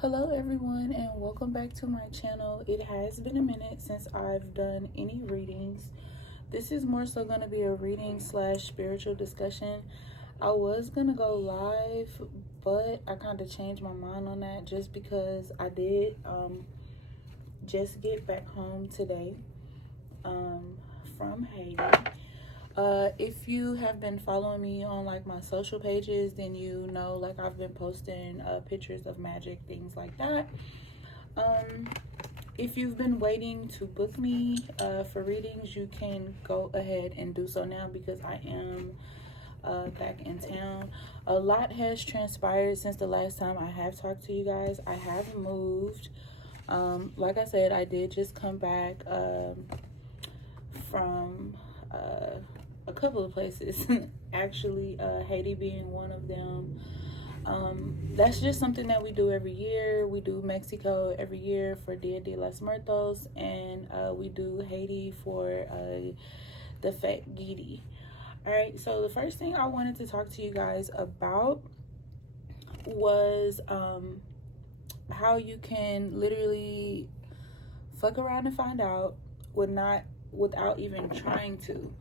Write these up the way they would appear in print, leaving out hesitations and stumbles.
Hello everyone, and welcome back to my channel. It has been a minute since I've done any readings. This is more so going to be a reading slash spiritual discussion. I was going to go live, but I kind of changed my mind on that just because I did just get back home today from Haiti. If you have been following me on like my social pages, then you know like I've been posting pictures of magic, things like that. If you've been waiting to book me for readings, you can go ahead and do so now because I am back in town. A lot has transpired since the last time I have talked to you guys. I have moved. Like I said, I did just come back from a couple of places actually, Haiti being one of them. That's just something that we do every year. We do Mexico every year for Dia de los Muertos, and we do Haiti for Defects. All right, so the first thing I wanted to talk to you guys about was how you can literally fuck around and find out without even trying to.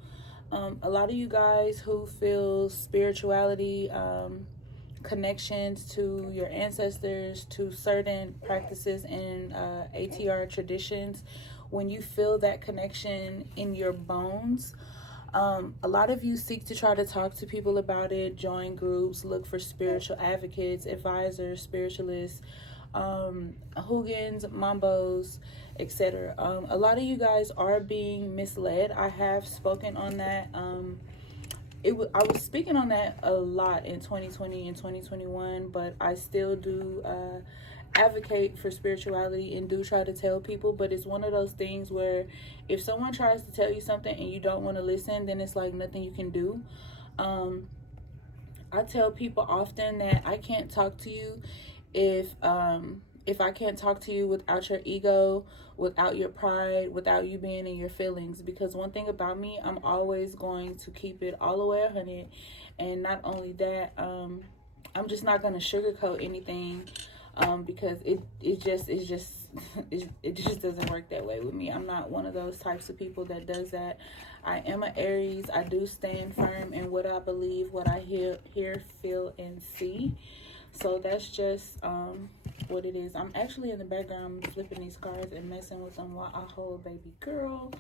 A lot of you guys who feel spirituality, connections to your ancestors, to certain practices and ATR traditions, when you feel that connection in your bones, a lot of you seek to try to talk to people about it, join groups, look for spiritual advocates, advisors, spiritualists, hoogans, mambos, etc. A lot of you guys are being misled. I have spoken on that. I was speaking on that a lot in 2020 and 2021, but I still do advocate for spirituality and do try to tell people. But it's one of those things where if someone tries to tell you something and you don't want to listen, then it's like nothing you can do. I tell people often that I can't talk to you if I can't talk to you without your ego, without your pride, without you being in your feelings. Because one thing about me, I'm always going to keep it all the way 100. And not only that, I'm just not going to sugarcoat anything, because it just doesn't work that way with me. I'm not one of those types of people that does that. I am an Aries. I do stand firm in what I believe, what I hear, feel, and see. So that's just what it is. I'm actually in the background flipping these cards and messing with them while I hold baby girl.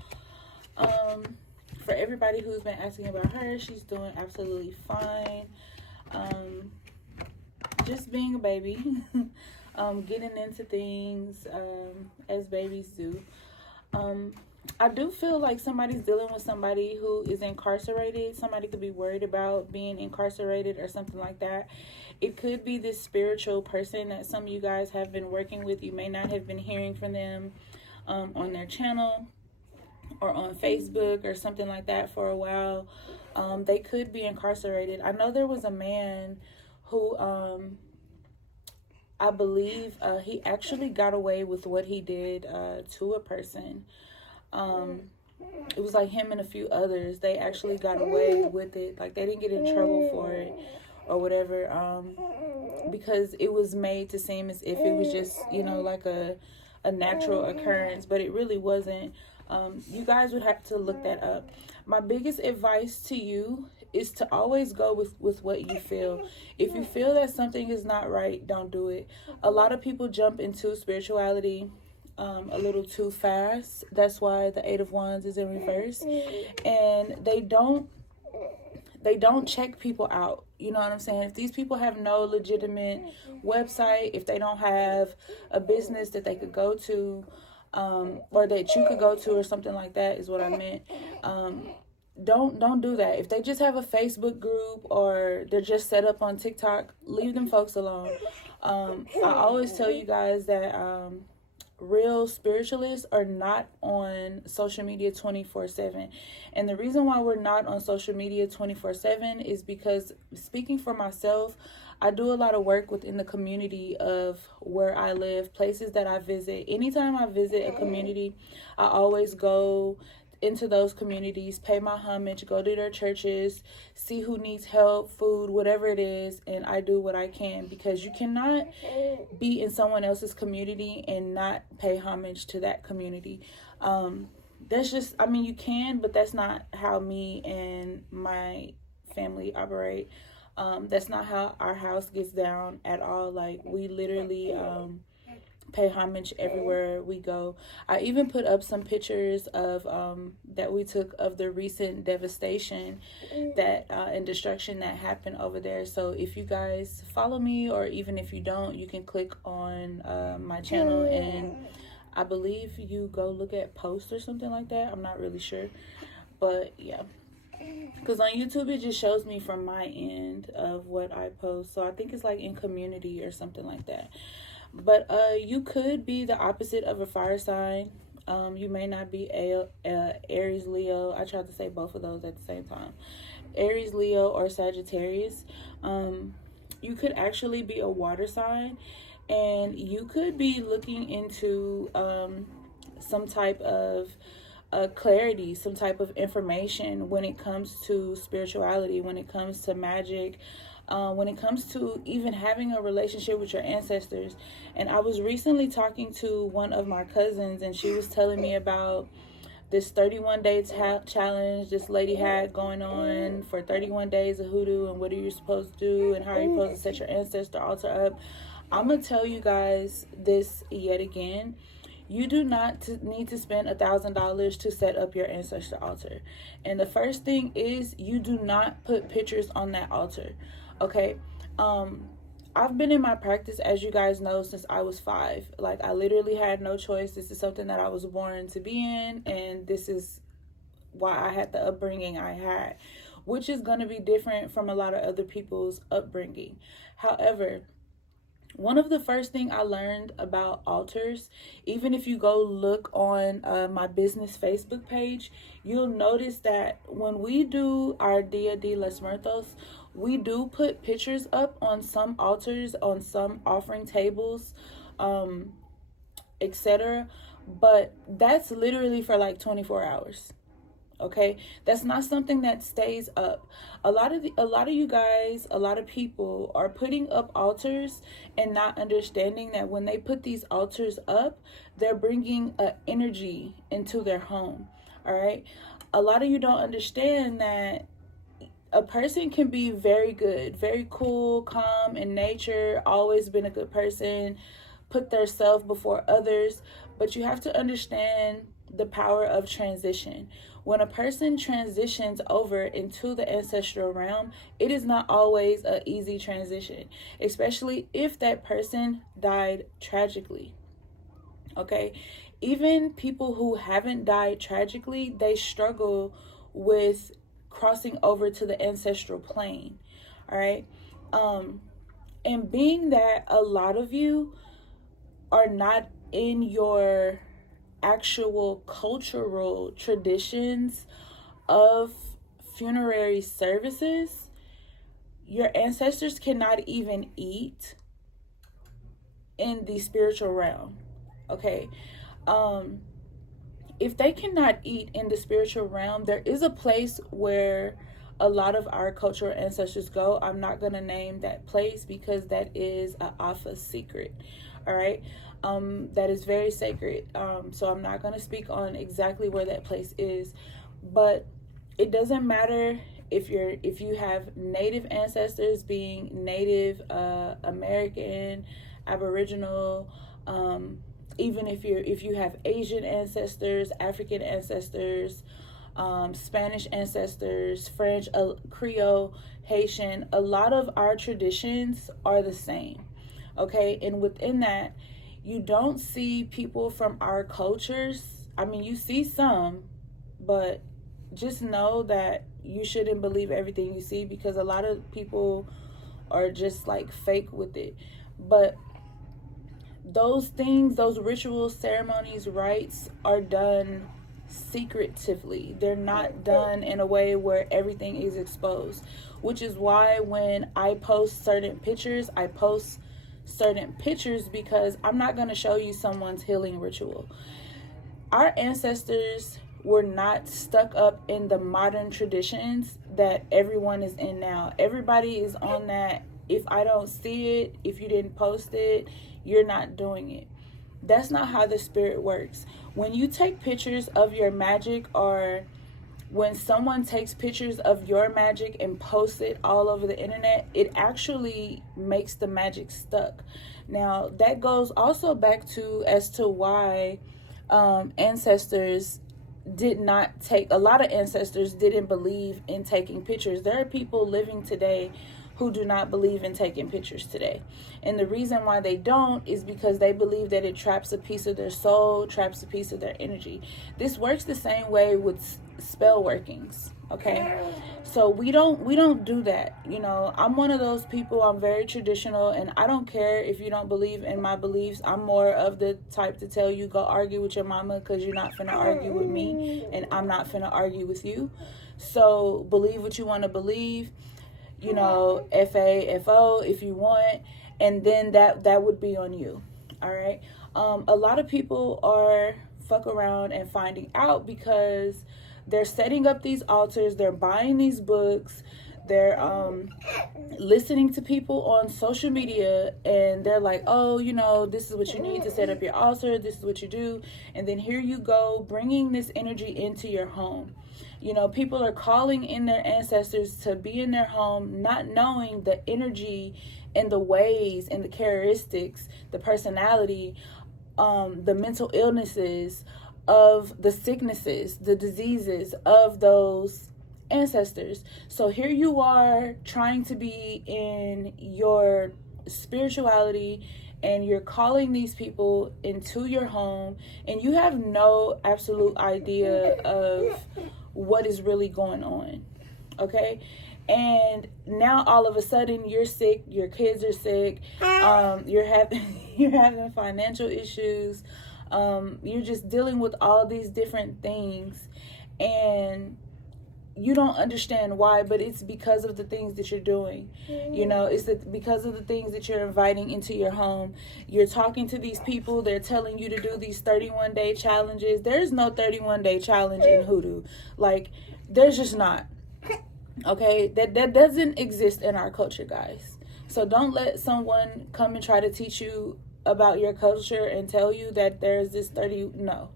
For everybody who's been asking about her, she's doing absolutely fine. Just being a baby, getting into things as babies do. I do feel like somebody's dealing with somebody who is incarcerated. Somebody could be worried about being incarcerated or something like that. It could be this spiritual person that some of you guys have been working with. You may not have been hearing from them on their channel or on Facebook or something like that for a while. They could be incarcerated. I know there was a man who I believe he actually got away with what he did to a person. It was like him and a few others. They actually got away with it. Like they didn't get in trouble for it or whatever, because it was made to seem as if it was just, you know, like a natural occurrence, but it really wasn't. You guys would have to look that up. My biggest advice to you is to always go with what you feel. If you feel that something is not right, don't do it. A lot of people jump into spirituality a little too fast. That's why the Eight of Wands is in reverse, and they don't check people out. You know what I'm saying? If these people have no legitimate website, if they don't have a business that they could go to, or that you could go to, or something like that is what I meant. Don't do that. If they just have a Facebook group or they're just set up on TikTok, leave them folks alone. I always tell you guys that real spiritualists are not on social media 24/7. And the reason why we're not on social media 24/7 is because, speaking for myself, I do a lot of work within the community of where I live, places that I visit. Anytime I visit a community, I always go into those communities, pay my homage, go to their churches, see who needs help, food, whatever it is, and I do what I can, because you cannot be in someone else's community and not pay homage to that community. That's just, I mean, you can, but that's not how me and my family operate. That's not how our house gets down at all. Like, we literally pay homage everywhere we go. I even put up some pictures of that we took of the recent devastation that and destruction that happened over there. So if you guys follow me, or even if you don't, you can click on my channel, and I believe you go look at posts or something like that. I'm not really sure, but yeah, because on YouTube it just shows me from my end of what I post. So I think it's like in community or something like that. But you could be the opposite of a fire sign. You may not be Aries, Leo. I tried to say both of those at the same time. Aries, Leo, or Sagittarius. You could actually be a water sign, and you could be looking into some type of clarity, some type of information when it comes to spirituality, when it comes to magic, when it comes to even having a relationship with your ancestors. And I was recently talking to one of my cousins, and she was telling me about this 31-day challenge this lady had going on for 31 days of hoodoo, and what are you supposed to do, and how are you supposed to set your ancestor altar up. I'm gonna tell you guys this yet again. You do not need to spend $1,000 to set up your ancestor altar. And the first thing is, you do not put pictures on that altar. Okay, I've been in my practice, as you guys know, since I was 5. Like, I literally had no choice. This is something that I was born to be in, and this is why I had the upbringing I had, which is going to be different from a lot of other people's upbringing. However, one of the first thing I learned about altars, even if you go look on my business Facebook page, you'll notice that when we do our Dia de los Muertos, we do put pictures up on some altars, on some offering tables, etc. But that's literally for like 24 hours. Okay, that's not something that stays up. A lot of you guys, a lot of people are putting up altars and not understanding that when they put these altars up, they're bringing an energy into their home. All right, a lot of you don't understand that a person can be very good, very cool, calm in nature, always been a good person, put their self before others, but you have to understand the power of transition. When a person transitions over into the ancestral realm, it is not always an easy transition, especially if that person died tragically. Okay, even people who haven't died tragically, they struggle with crossing over to the ancestral plane. All right, and being that a lot of you are not in your actual cultural traditions of funerary services, your ancestors cannot even eat in the spiritual realm. Okay, if they cannot eat in the spiritual realm, there is a place where a lot of our cultural ancestors go. I'm not going to name that place because that is an Alpha secret. All right, that is very sacred. So I'm not going to speak on exactly where that place is, but it doesn't matter if you have Native ancestors, being Native American, Aboriginal, even if you have Asian ancestors, African ancestors, Spanish ancestors, French, Creole, Haitian. A lot of our traditions are the same. Okay, and within that, you don't see people from our cultures. I mean, you see some, but just know that you shouldn't believe everything you see, because a lot of people are just like fake with it. But those things, those rituals, ceremonies, rites are done secretively. They're not done in a way where everything is exposed, which is why when I post certain pictures, because I'm not going to show you someone's healing ritual. Our ancestors we're not stuck up in the modern traditions that everyone is in now. Everybody is on that. If I don't see it, if you didn't post it, you're not doing it. That's not how the spirit works. When you take pictures of your magic, or when someone takes pictures of your magic and posts it all over the internet, it actually makes the magic stuck. Now, that goes also back to as to why ancestors did not take, a lot of ancestors didn't believe in taking pictures. There are people living today who do not believe in taking pictures today. And the reason why they don't is because they believe that it traps a piece of their soul, traps a piece of their energy. This works the same way with spell workings, okay? So we don't do that. You know, I'm one of those people, I'm very traditional, and I don't care if you don't believe in my beliefs. I'm more of the type to tell you, go argue with your mama, because you're not finna argue with me, and I'm not finna argue with you. So believe what you want to believe. You know, FAFO if you want, and then that would be on you. All right. A lot of people are fuck around and finding out because they're setting up these altars, they're buying these books, they're listening to people on social media, and they're like, oh, you know, this is what you need to set up your altar, this is what you do, and then here you go bringing this energy into your home. You know, people are calling in their ancestors to be in their home, not knowing the energy and the ways and the characteristics, the personality, the mental illnesses of the sicknesses, the diseases of those ancestors. So here you are trying to be in your spirituality, and you're calling these people into your home, and you have no absolute idea of what is really going on, okay? And now all of a sudden you're sick, your kids are sick, you're having financial issues, you're just dealing with all these different things, and you don't understand why, but it's because of the things that you're doing. You know, it's because of the things that you're inviting into your home. You're talking to these people, they're telling you to do these 31-day challenges. There's no 31-day challenge in hoodoo. Like, there's just not. Okay? That doesn't exist in our culture, guys. So don't let someone come and try to teach you about your culture and tell you that there's this no.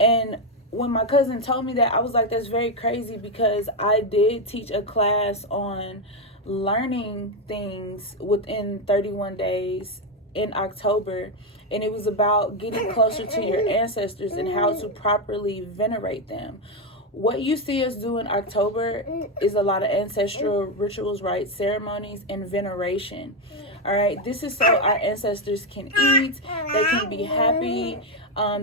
And when my cousin told me that, I was like, that's very crazy, because I did teach a class on learning things within 31 days in October, and it was about getting closer to your ancestors and how to properly venerate them. What you see us do in October is a lot of ancestral rituals, rites, ceremonies, and veneration. All right, this is so our ancestors can eat, they can be happy,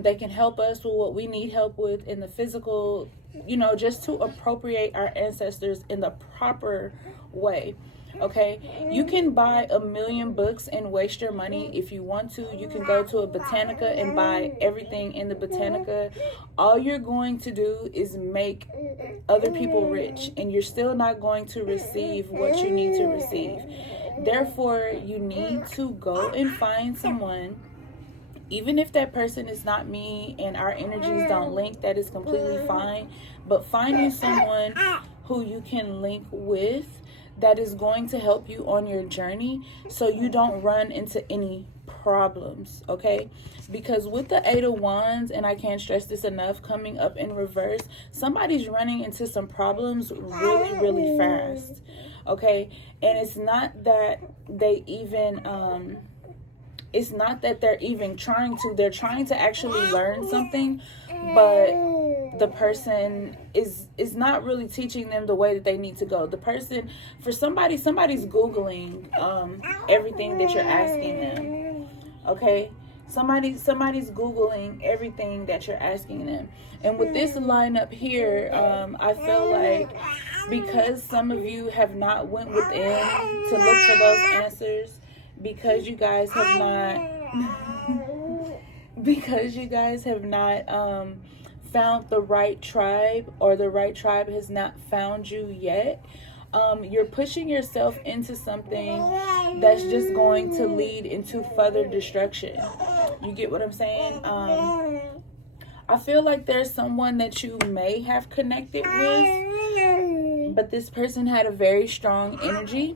they can help us with what we need help with in the physical, you know, just to appropriate our ancestors in the proper way. Okay, you can buy 1,000,000 books and waste your money if you want to. You can go to a botanica and buy everything in the botanica. All you're going to do is make other people rich, and you're still not going to receive what you need to receive. Therefore, you need to go and find someone, even if that person is not me and our energies don't link, that is completely fine. But finding someone who you can link with that is going to help you on your journey so you don't run into any problems, okay? Because with the 8 of Wands, and I can't stress this enough, coming up in reverse, somebody's running into some problems really, really fast, okay? And it's not that they even it's not that they're even trying to, they're trying to actually learn something, but the person is not really teaching them the way that they need to go. The person, for somebody's Googling everything that you're asking them, okay? Somebody's Googling everything that you're asking them. And with this lineup here, I feel like because some of you have not went within to look for those answers, because you guys have not found the right tribe, or the right tribe has not found you yet, you're pushing yourself into something that's just going to lead into further destruction. You get what I'm saying? I feel like there's someone that you may have connected with, but this person had a very strong energy,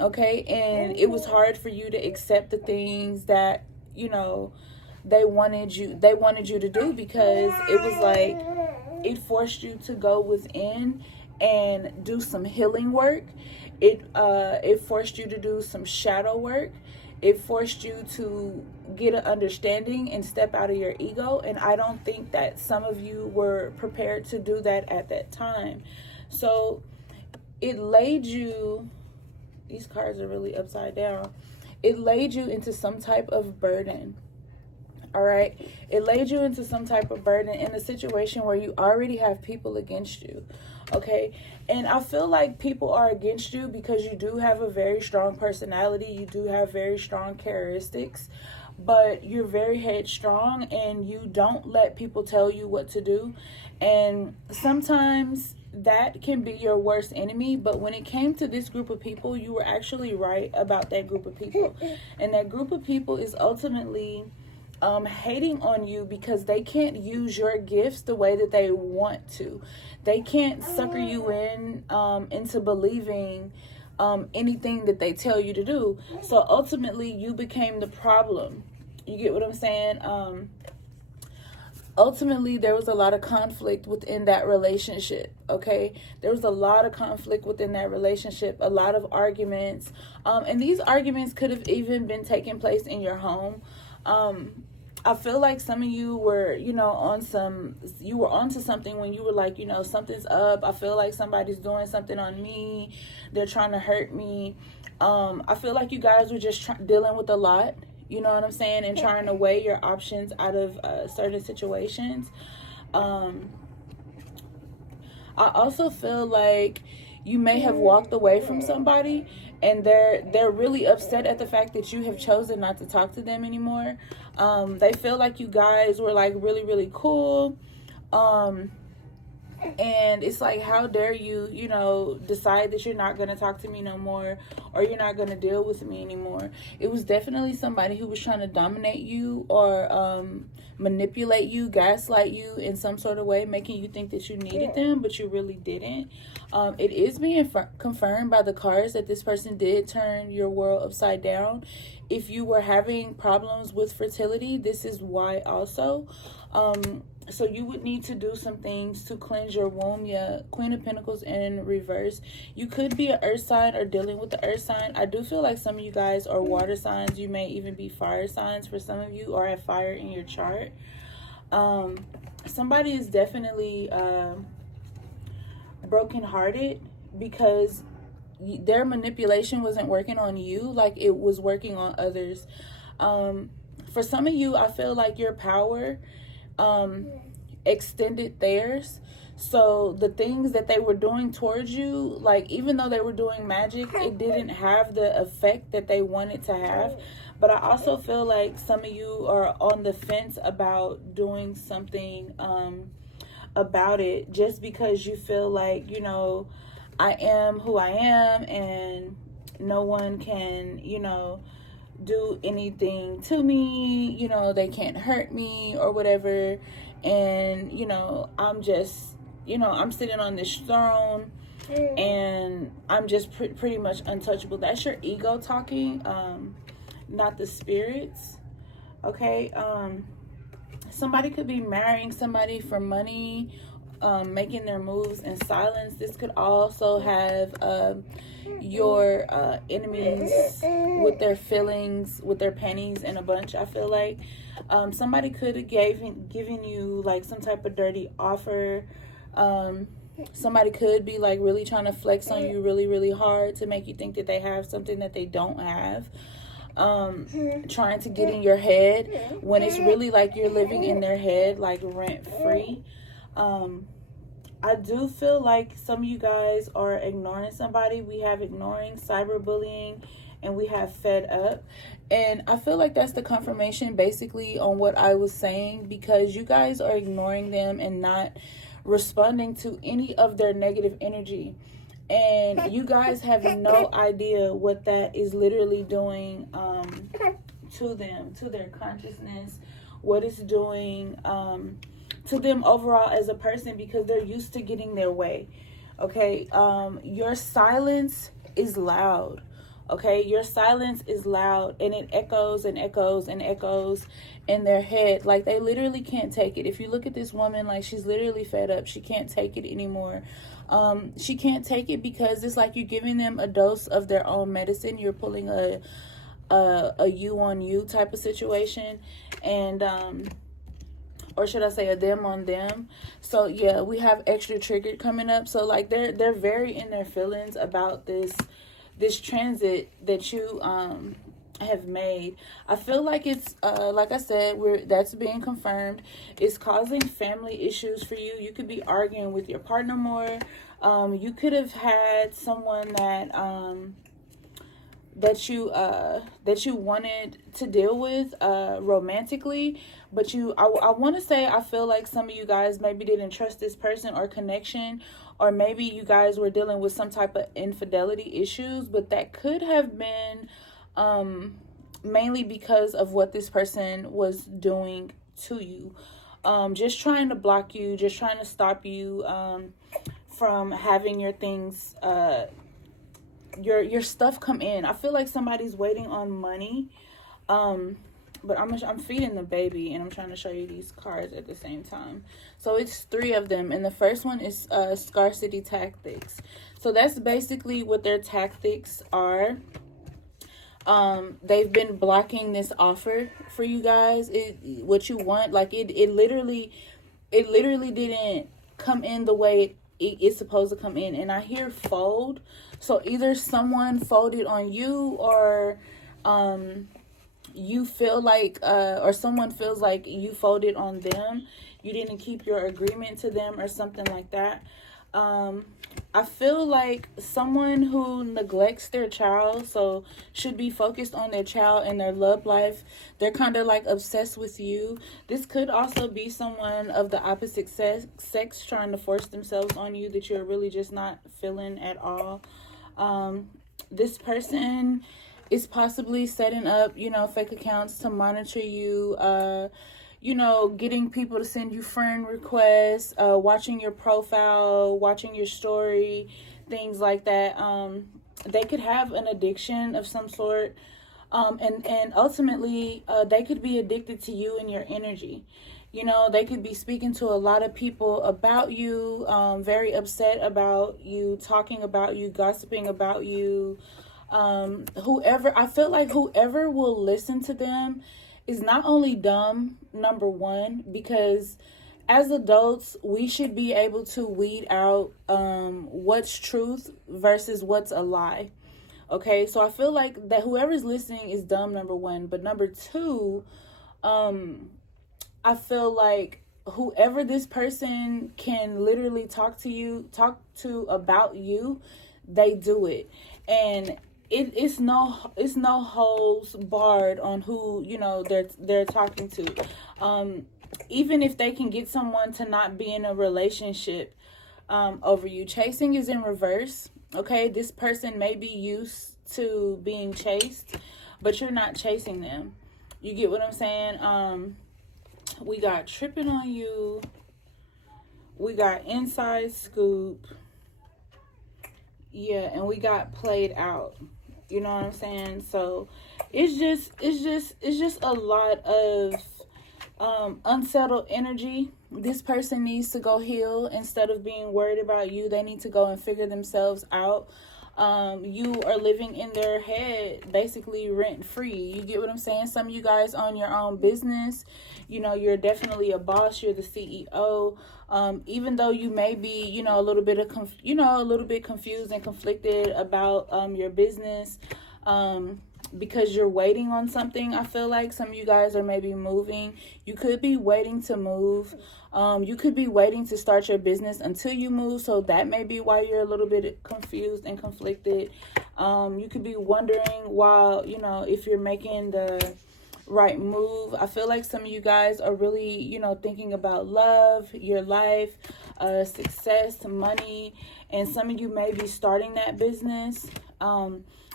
okay? And it was hard for you to accept the things that, you know, they wanted you to do, because it was like it forced you to go within and do some healing work. It forced you to do some shadow work. It forced you to get an understanding and step out of your ego. And I don't think that some of you were prepared to do that at that time. So it laid you, these cards are really upside down. It laid you into some type of burden. All right. It laid you into some type of burden in a situation where you already have people against you. Okay. And I feel like people are against you because you do have a very strong personality. You do have very strong characteristics, but you're very headstrong and you don't let people tell you what to do. And sometimes that can be your worst enemy. But when it came to this group of people, you were actually right about that group of people. And that group of people is ultimately hating on you because they can't use your gifts the way that they want to. They can't sucker you in into believing anything that they tell you to do. So ultimately, you became the problem. You get what I'm saying? Ultimately, there was a lot of conflict within that relationship, okay? There was a lot of conflict within that relationship, a lot of arguments. And these arguments could have even been taking place in your home. I feel like some of you were, you know, you were onto something when you were like, you know, something's up. I feel like somebody's doing something on me. They're trying to hurt me. I feel like you guys were just dealing with a lot, you know what I'm saying? And trying to weigh your options out of certain situations. I also feel like you may have walked away from somebody and they're really upset at the fact that you have chosen not to talk to them anymore. They feel like you guys were like really, really cool. And it's like, how dare you, you know, decide that you're not going to talk to me no more, or you're not going to deal with me anymore. It was definitely somebody who was trying to dominate you or manipulate you, gaslight you in some sort of way, making you think that you needed them, but you really didn't. It is being confirmed by the cards that this person did turn your world upside down. If you were having problems with fertility, this is why also. So you would need to do some things to cleanse your womb. Yeah, Queen of Pentacles in reverse. You could be an earth sign or dealing with the earth sign. I do feel like some of you guys are water signs. You may even be fire signs for some of you, or have fire in your chart. Somebody is definitely brokenhearted because their manipulation wasn't working on you like it was working on others. For some of you, I feel like your power extended theirs. So the things that they were doing towards you, like even though they were doing magic, it didn't have the effect that they wanted to have. But I also feel like some of you are on the fence about doing something about it, just because you feel like, you know, I am who I am and no one can, you know, do anything to me, you know, they can't hurt me or whatever. And, you know, I'm just, you know, I'm sitting on this throne and I'm just pretty much untouchable. That's your ego talking, not the spirits. Okay. Somebody could be marrying somebody for money, making their moves in silence. This could also have your enemies with their feelings, with their panties in a bunch. I feel like somebody could have given you like some type of dirty offer. Somebody could be like really trying to flex on you really, really hard to make you think that they have something that they don't have. Trying to get in your head when it's really like you're living in their head, like rent free. I do feel like some of you guys are ignoring somebody. We have ignoring, cyberbullying, and we have fed up. And I feel like that's the confirmation basically on what I was saying, because you guys are ignoring them and not responding to any of their negative energy. And you guys have no idea what that is literally doing to them, to their consciousness, what it's doing to them overall as a person, because they're used to getting their way. Okay, your silence is loud. Okay, your silence is loud, and it echoes and echoes and echoes in their head. Like, they literally can't take it. If you look at this woman, like, she's literally fed up. She can't take it anymore. She can't take it because it's like you're giving them a dose of their own medicine. You're pulling a you on you type of situation, and or should I say a them on them. So yeah, we have extra triggered coming up. So like they're very in their feelings about this transit that you have made. I feel like it's like I said, that's being confirmed. It's causing family issues for you. You could be arguing with your partner more. You could have had someone that you wanted to deal with romantically, but I want to say, I feel like some of you guys maybe didn't trust this person or connection, or maybe you guys were dealing with some type of infidelity issues, but that could have been mainly because of what this person was doing to you. Just trying to block you, just trying to stop you from having your things, your stuff come in. I feel like somebody's waiting on money. But I'm feeding the baby, and I'm trying to show you these cards at the same time. So it's 3 of them, and the first one is scarcity tactics. So that's basically what their tactics are. They've been blocking this offer for you guys. What you want, like it literally didn't come in the way it's supposed to come in. And I hear fold. So either someone folded on you, or you feel like or someone feels like you folded on them. You didn't keep your agreement to them or something like that. I feel like someone who neglects their child, so should be focused on their child and their love life, they're kind of like obsessed with you. This could also be someone of the opposite sex trying to force themselves on you that you're really just not feeling at all. This person is possibly setting up, fake accounts to monitor you, getting people to send you friend requests, watching your profile, watching your story, things like that. They could have an addiction of some sort, and ultimately, they could be addicted to you and your energy. They could be speaking to a lot of people about you, very upset about you, talking about you, gossiping about you. I feel like whoever will listen to them is not only dumb, number one, because as adults, we should be able to weed out what's truth versus what's a lie. Okay, so I feel like that whoever's listening is dumb, number one. But number two, I feel like whoever this person can literally talk to about you, they do it. And it's no holds barred on who they're talking to. Even if they can get someone to not be in a relationship over you. Chasing is in reverse. Okay, this person may be used to being chased, but you're not chasing them. You get what I'm saying? We got tripping on you. We got inside scoop. Yeah, and we got played out. You know what I'm saying? So it's just a lot of unsettled energy. This person needs to go heal instead of being worried about you. They need to go and figure themselves out. You are living in their head, basically rent free. You get what I'm saying? Some of you guys own your own business. You're definitely a boss. You're the CEO. Even though you may be, a little bit confused and conflicted about your business, because you're waiting on something. I feel like some of you guys are maybe moving. You could be waiting to move. You could be waiting to start your business until you move. So that may be why you're a little bit confused and conflicted. You could be wondering why, if you're making the right move. I feel like some of you guys are really, thinking about love, your life, success, money, and some of you may be starting that business.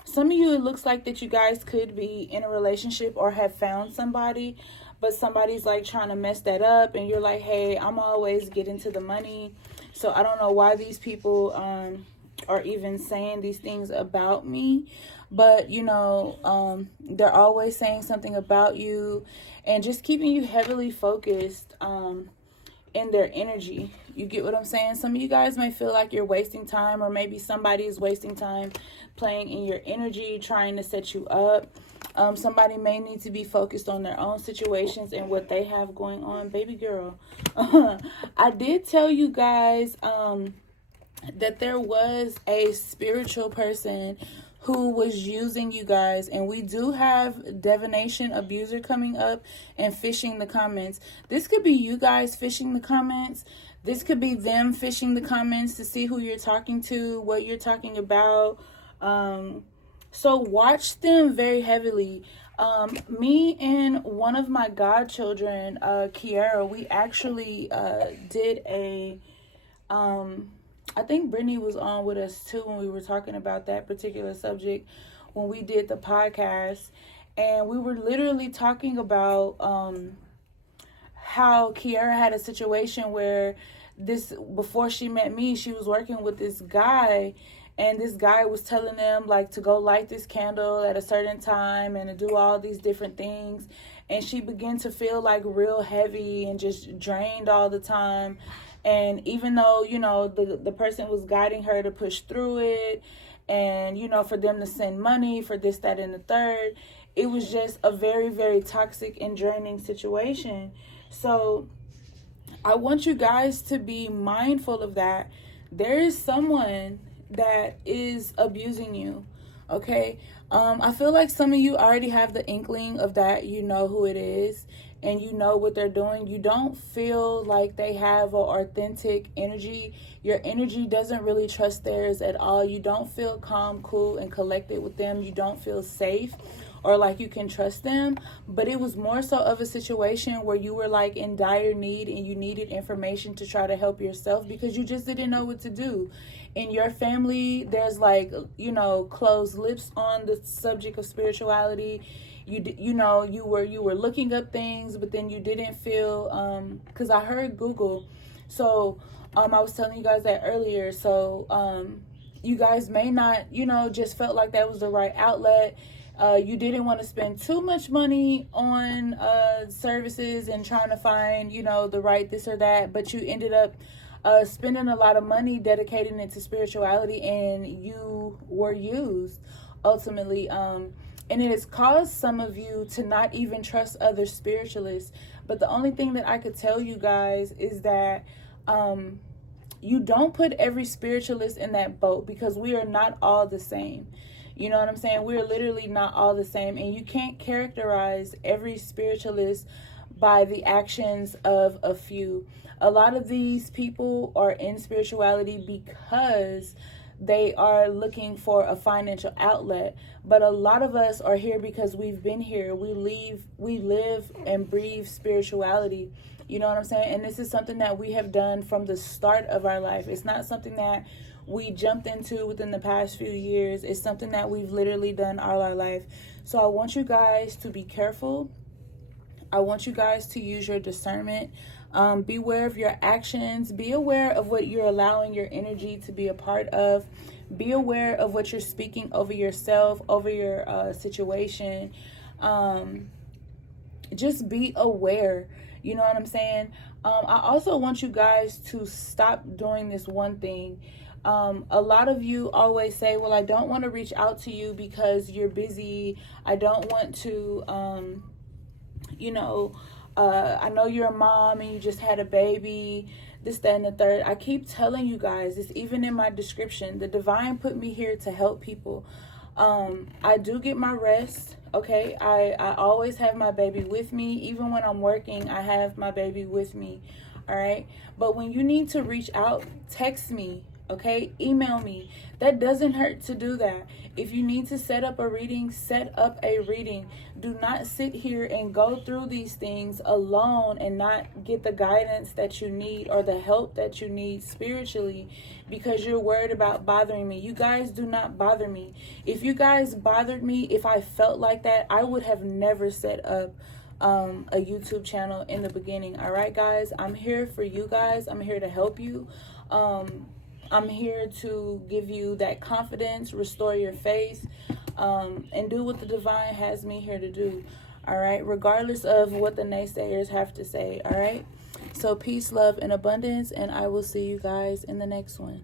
some of you, it looks like that you guys could be in a relationship or have found somebody, but somebody's like trying to mess that up, and you're like, hey, I'm always getting to the money. So I don't know why these people are even saying these things about me, but you know, they're always saying something about you and just keeping you heavily focused in their energy. You get what I'm saying? Some of you guys may feel like you're wasting time, or maybe somebody is wasting time playing in your energy, trying to set you up. Somebody may need to be focused on their own situations and what they have going on. Baby girl, I did tell you guys that there was a spiritual person who was using you guys, and we do have divination abuser coming up and fishing the comments. This could be you guys fishing the comments. This could be them fishing the comments to see who you're talking to, what you're talking about. So watch them very heavily. Me and one of my godchildren, Kiara, we actually did a I think Brittany was on with us too when we were talking about that particular subject when we did the podcast, and we were literally talking about how Kiara had a situation where before she met me, she was working with this guy, and this guy was telling them like to go light this candle at a certain time and to do all these different things, and she began to feel like real heavy and just drained all the time. And even though, you know, the person was guiding her to push through it, and, you know, for them to send money for this, that, and the third, it was just a very, very toxic and draining situation. So I want you guys to be mindful of that. There is someone that is abusing you, okay? I feel like some of you already have the inkling of that. You know who it is, and you know what they're doing. You don't feel like they have an authentic energy. Your energy doesn't really trust theirs at all. You don't feel calm, cool, and collected with them. You don't feel safe or like you can trust them. But it was more so of a situation where you were like in dire need and you needed information to try to help yourself because you just didn't know what to do. In your family, there's like, you know, closed lips on the subject of spirituality. You know, you were looking up things, but then you didn't feel, because I heard Google. So I was telling you guys that earlier. So you guys may not, you know, just felt like that was the right outlet. You didn't want to spend too much money on services and trying to find, you know, the right this or that, but you ended up spending a lot of money dedicating it to spirituality, and you were used ultimately. And it has caused some of you to not even trust other spiritualists. But the only thing that I could tell you guys is that you don't put every spiritualist in that boat, because we are not all the same. You know what I'm saying? We're literally not all the same. And you can't characterize every spiritualist by the actions of a few. A lot of these people are in spirituality because they are looking for a financial outlet. But a lot of us are here because we've been here. We live and breathe spirituality. You know what I'm saying? And this is something that we have done from the start of our life. It's not something that we jumped into within the past few years. It's something that we've literally done all our life. So I want you guys to be careful. I want you guys to use your discernment. Be aware of your actions. Be aware of what you're allowing your energy to be a part of. Be aware of what you're speaking over yourself, over your situation. Just be aware. You know what I'm saying? I also want you guys to stop doing this one thing. A lot of you always say, well, I don't want to reach out to you because you're busy. I don't want to, I know you're a mom and you just had a baby, this, that, and the third. I keep telling you guys, it's even in my description. The divine put me here to help people. I do get my rest, okay? I always have my baby with me. Even when I'm working, I have my baby with me, all right? But when you need to reach out, text me, Okay, email me. That doesn't hurt to do that. If you need to set up a reading, set up a reading. Do not sit here and go through these things alone and not get the guidance that you need or the help that you need spiritually because you're worried about bothering me. You guys do not bother me. If you guys bothered me, if I felt like that, I would have never set up a YouTube channel in the beginning. All right, guys, I'm here for you guys. I'm here to help you. I'm here to give you that confidence, restore your faith, and do what the divine has me here to do. All right, regardless of what the naysayers have to say. All right, so peace, love, and abundance, and I will see you guys in the next one.